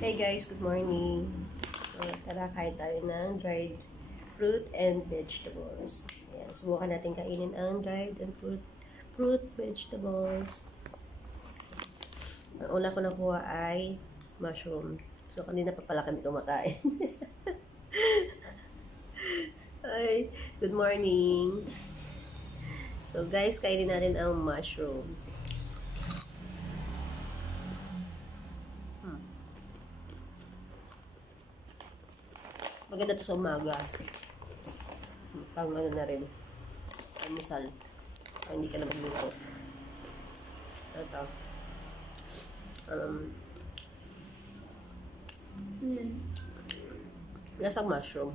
Hey guys, good morning. So, tara kain tayo ng dried fruit and vegetables. Ayan, subukan natin kainin ang dried and fruit vegetables. Ang una ko nakuha ay mushroom. So, kanina pa pala kami kumakain. Hi, good morning. So, guys, kainin natin ang mushroom. Maganda to sa umaga. Pang ano na rin. Almusal. Kaya hindi ka na magluto. Ito. Lasang mushroom.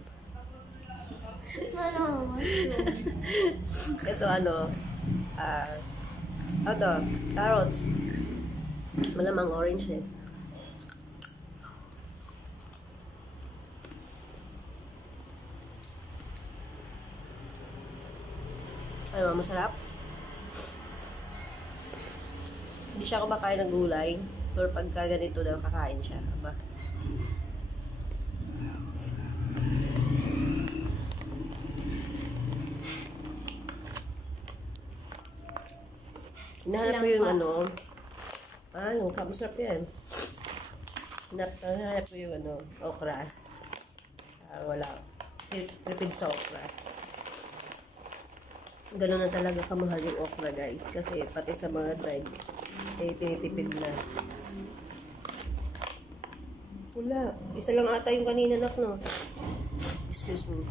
Ito ano. Ito. Carrots. Malamang orange eh. Ano, masarap. Hindi siya kumakain ng gulay. Pero pagka ganito daw, kakain siya. Aba. Hinahanap ko yung ano. Yung masarap yan. Hinahanap ko yung ano, okra. Wala. Lipid sa okra. Ganun na talaga kamahal yung okra, guys. Kasi pati sa mga dried, eh, tinitipid na. Wala. Isa lang ata yung kanina, nak, no? Excuse me.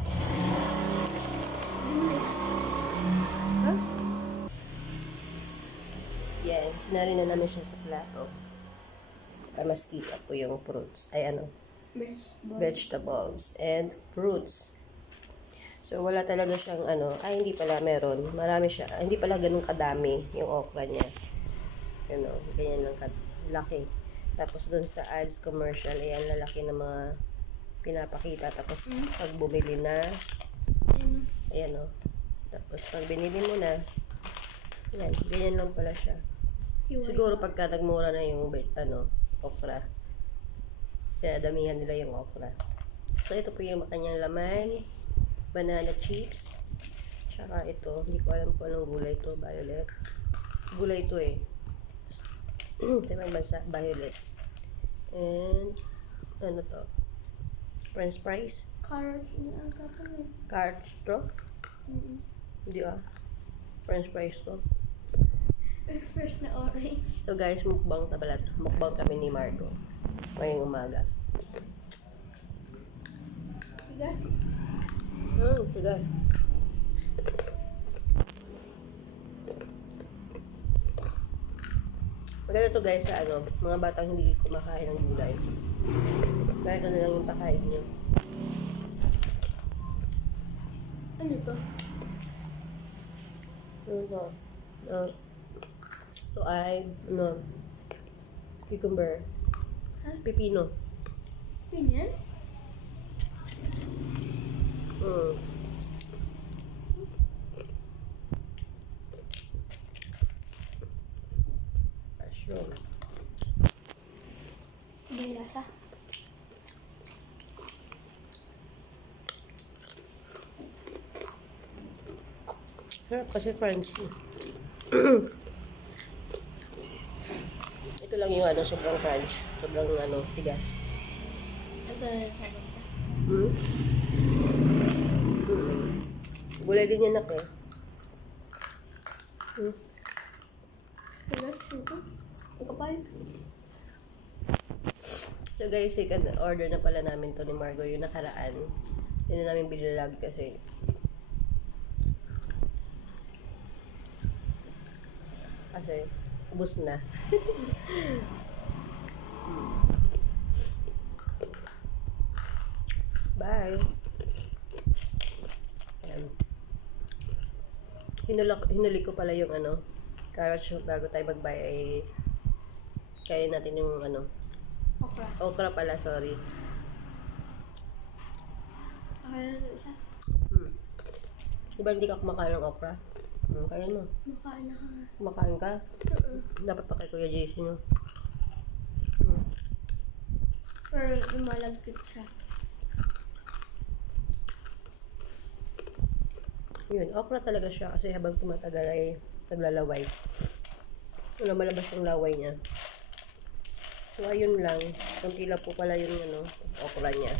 Ha? Yan. Sinali na namin siya sa plato. Para mas kita po yung fruits. Ay, ano? Vegetables and fruits. So, wala talaga siyang ano, hindi pala meron. Marami siya. Hindi pala ganun kadami yung okra niya. You know, ganyan lang laki. Tapos, dun sa ads commercial, ayan, lalaki na mga pinapakita. Tapos, pag bumili na, ayan o. Tapos, pag binili mo na, ayan, ganyan lang pala siya. Siguro, pagka nagmura na yung, ano, okra, dinadamihan nila yung okra. So, ito po yung kanyang laman. Banana chips. Tsaka ito, hindi ko alam kung anong gulay ito, violet. Gulay ito eh. Ito yung bansa, violet. And, ano to? French fries. Carrots niya ang kapag. Carrots to? Hindi French fries to. Fresh na orange. So guys, mukbang tabalat. Mukbang kami ni Marco. Ngayong umaga. Sige. Sige. Maganda to guys sa ano, mga batang hindi kumakain ng gulay. Kaya ito na lang yung pakain nyo. Ano to? Ito ay, ano, cucumber. Pipino. Yun yan? Mushroom. May lasa. Sarap kasi crunchy. Ito lang yung ano, sobrang crunch. Sobrang ano, tigas. Ito na sa bata. Gulay din yan, nak eh. Tigas ito. Ang kapal. So guys, second order na pala namin to ni Margo yung nakaraan. Hindi na namin binilag kasi ubos na. Bye. Ayan. Hinuli ko pala yung ano, carrots bago tayo mag-buy ay kainin natin yung ano. Okra. Okra pala, sorry. Akala na siya. Diba hindi ka kumakain ng okra? Kaya mo. Makain na ka. Kumakain ka? Dapat pa kay Kuya JC, no? Pero lumalagkit siya. Yun, okra talaga siya kasi habang tumatagal ay naglalaway. Lumalabas yung laway niya. So, ayun lang. Kunti lang po pala yung okra niya.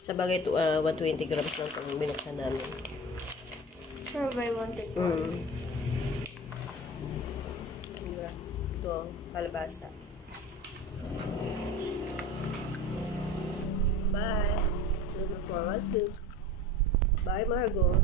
Sa bagay, 120 grams lang itong binuksan namin. Pero by 1 to 2. Ito, kalabasa. Bye. Looking forward to. Bye, Margot.